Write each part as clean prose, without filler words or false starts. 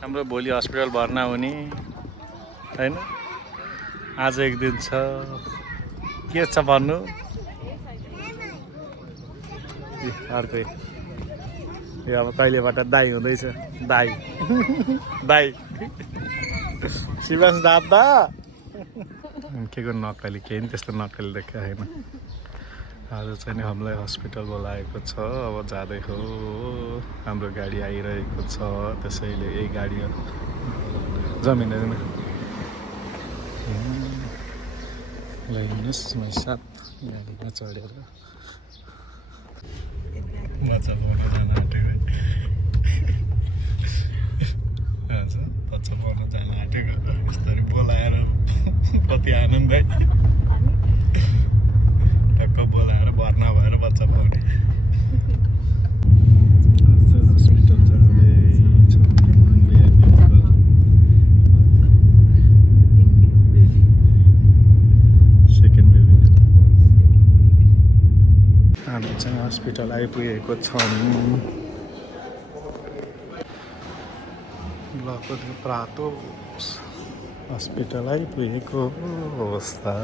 हाम्रो भोलि हस्पिटल भर्ना हुने हैन आज एक दिन छ के छ भन्नु अर्कै यो अब कहिलेबाट दाई हुँदैछ दाई दाई शिवांश दादा के को नक्कली केही नि त्यस्तो नक्कली देखा होइन आज चाहिँ नि हामीलाई हस्पिटल बोलाएको छ अब जाँदै हो हाम्रो गाडी आइरहेको छ त्यसैले यही गाडी जमिन ल हिँड्नुहोस् म साथ गाडीमा चढेर बच्चा पाउन जान आँटेको आज बच्चा पाउन जान आँटेको यस्तरी बोलाएर कति आनन्द है टक्क बोलाएर भर्ना भएर बच्चा पाउने हस्पिटल जाँदैछ सेकेन्ड बेबी हामी चाहिँ हस्पिटल आइपुगेको छौँ लकको प्रातो हस्पिटल आइपुगेको अवस्था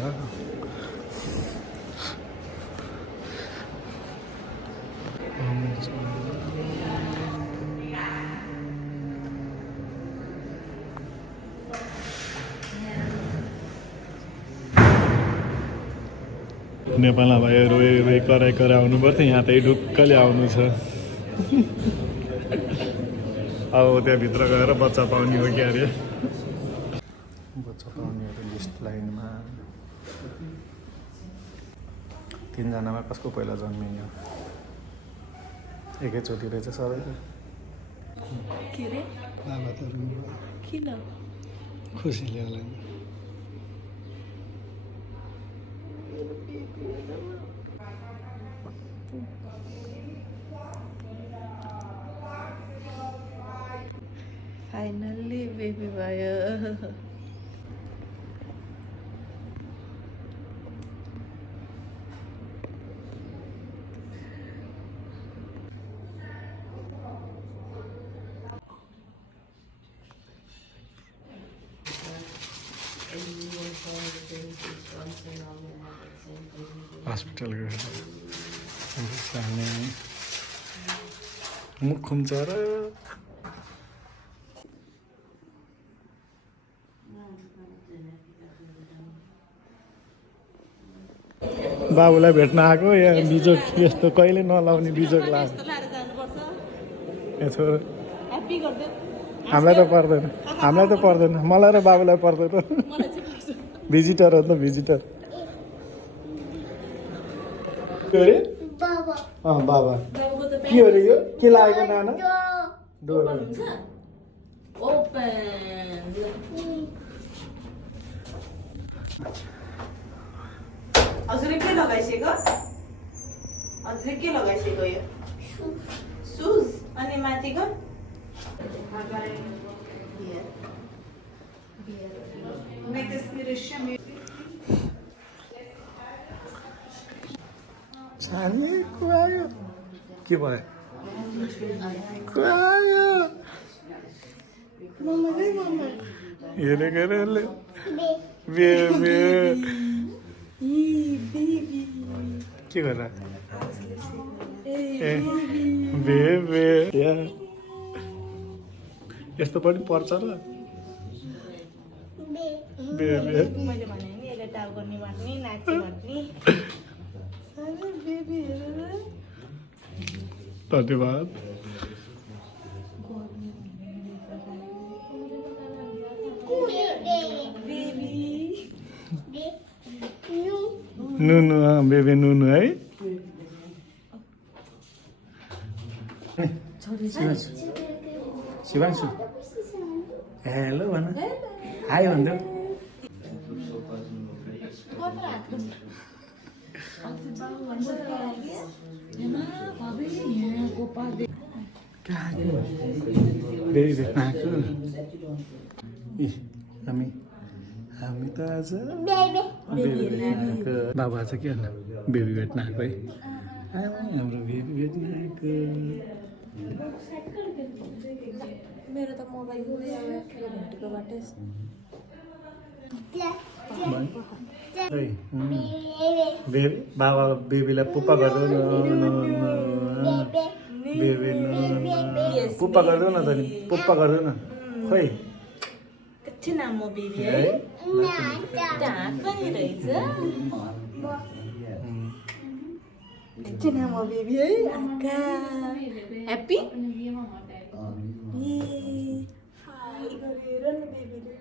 नेपालमा भयो रोइ रोइ कराइ आउनु पर्थ्यो यहाँ त ढुक्कले आउनु छ अब त्यहाँभित्र गएर बच्चा पाउने हो कि अरे बच्चा पाउनेहरू लिस्ट लाइनमा 3 जनामा कसको पहिला जन्मिने एकैचोटि रहेछ सबैको के रे बाबा त किन खुसीले होला नि फाइनल्ली बेबी भयो हस्पिटल गएर मुख खुम्छ र बाबुलाई भेट्न आएको या बिजोग यस्तो कहिले नलाउने बिजोग लाग्यो छोरा हामीलाई त पर्दैन मलाई र बाबुलाई पर्दैन भिजिटर हो नि त भिजिटर के अरे बाबा के अरे यो के लागेको नाना डोर हजुरले के लगाइसकेको यो सुज अनि माथिको छाने कुवायो के भयो कुवायो हेरेको हेरेले बे बे के गर ए बे बे यस्तो पनि पर्छ र बे बे मैले भने नि यसले टाउ गर्ने भन्ने नाच्ने भन्ने बेबी हेरेर धन्यवाद नुनु बेबी नुनु है शिवांशु हेलो भन हाई भन्नु बेबी भेट्न आएको हामी त आज बेबी भेट्न आएको बाबा आज के भन्नु बेबी भेट्न आएको है हाम्रो बेबी भेट्न आएको मेरो त मोबाइल घुटेकोबाटै बाबा बेबीलाई पुप्पा गरिदेऊ न बेबी पुप्पा गरिदेऊ न त नि पुप्पा गरिदेऊ न खोइ कति नाम हो बेबी है ढाँट पनि रहेछ कति नाम हो बेबी है आका ह्याप्पी हाई गरेर न बेबीले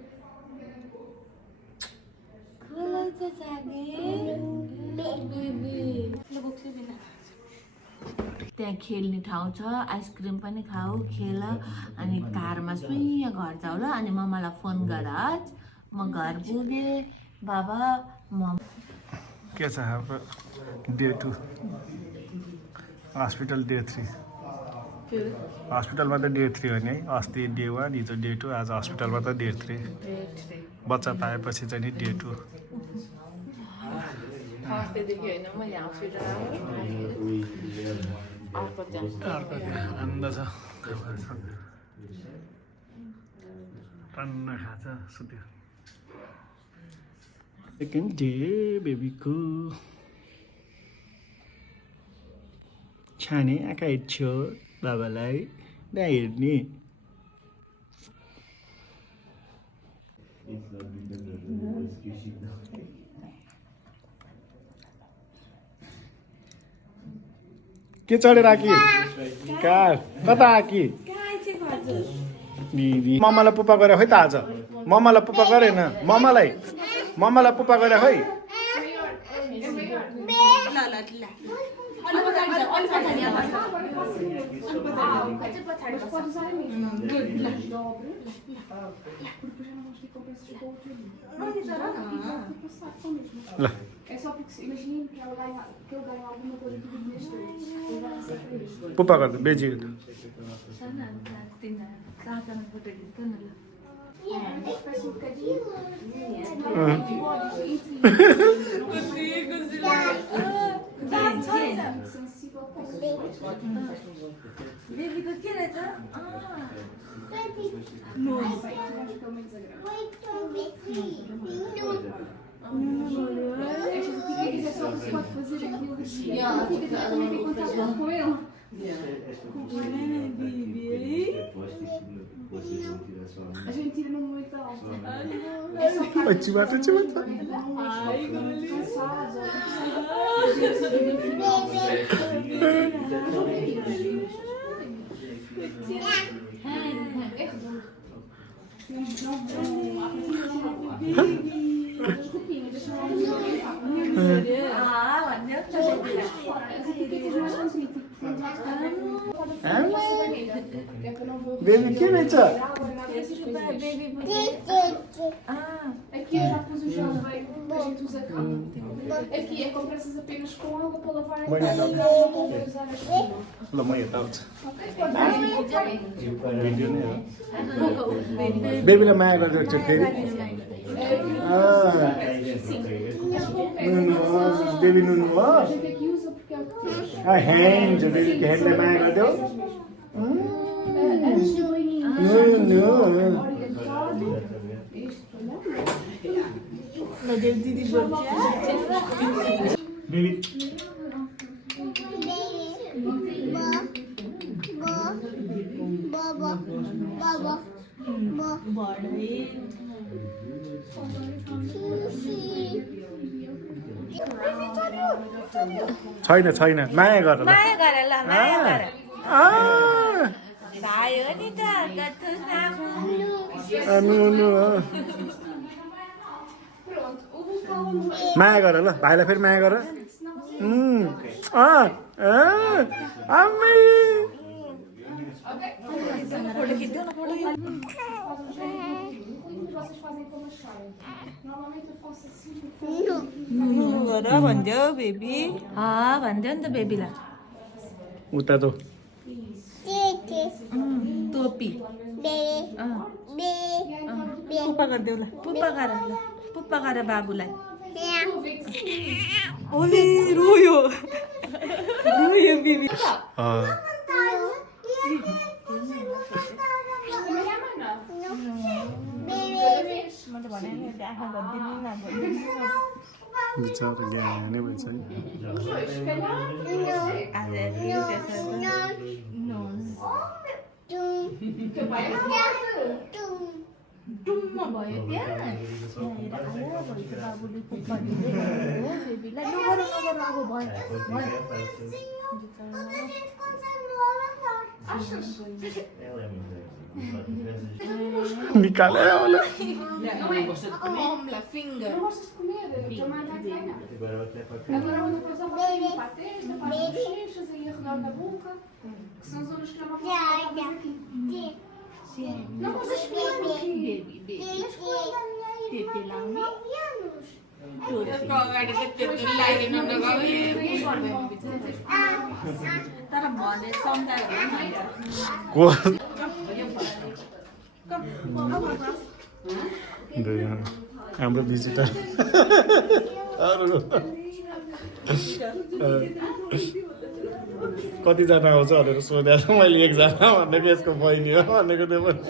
त्यहाँ खेल्ने ठाउँ छ आइसक्रिम पनि खाऊ खेल अनि कारमा सुइँ घर जाऊ ल अनि मम्मालाई फोन गर म घर पुगेँ बाबा मम के छ हाम्रो डे 2 हस्पिटल डे 3 हस्पिटलमा त डे 3 हो नि है अस्ति डे 1 हिजो डे 2 आज हस्पिटलमा त डे 3 बच्चा पाएपछि चाहिँ नि डे 2 आनन्द छ टन्न खान्छ सुत्यो सेकेन्ड डे बेबीको छाने आँखा हेर्छ्यो बाबालाई त्यहाँ हेर्ने के चढेर आकी कार कता आकी मम्मालाई पुप्पा गरे है त आज मम्मालाई पुप्पा गरे न मम्मालाई पुप्पा गरे है ल É só porque imaginem que ele ganha alguma coisa que neste पुप्पा गर्दा बेजी Peço um bocadinho. Sensível para o बेबीको के रहेछ Estas etiquetas é só que se pode fazer aquilo assim. Fica também em contato com ele. A gente tira no muito alto. É só que चिमाट baby के रहेछ aqui eu já pus o gel bem, que a gente usa cá. Aqui é compressas apenas com água para lavar a cara. Não vou usar as ल म यता आउँछु video नै हो बेबीलाई माया गरिदिएको छु फेरि नुनु हो बेबी नुनु हो aqui usa porque é o que temos. Hand बेबीको ह्यान्डलाई माया गरिदेऊ As gelinhas. नुनु बेबी छैन छैन माया गर ल माया गर ल माया गर आ भयो नि त कस्तो सामु नुनु माया गर ल भाइलाई फेरि माया गर आम्मै Vocês fazem como acharem. Normalmente eu faço assim. नुनु गर भन्देऊ बेबी भन्थ्यो नि त बेबीलाई उता जो टोपी पुप्पा गरिदेऊ ल पुप्पा गर बाबुलाई ओले रोयो रोयो बेबी बिचारा ज्ञानै भएछ है टुम्म भयो त्यहाँ आएर आयो भन्छ बाबुले कुपनले बेबीलाई नगर अब निकाले होला Omla finger. Não gostas de comer? Tomate à cana. Agora vamos fazer um pouquinho de patês, da parte das bochechas e ao redor da boca, que são zonas que não vão fazer aqui. Não gostas de comer aqui? Baby. Tete लाउने त्यसको अगाडि त त्यति लागिनु नगयो तर भने सम्झाएर भन्छ को हाम्रो भिजिटर कतिजना आउँछ भनेर सोधेर मैले एकजना भनेको यसको बहिनी हो भनेको त्यो पनि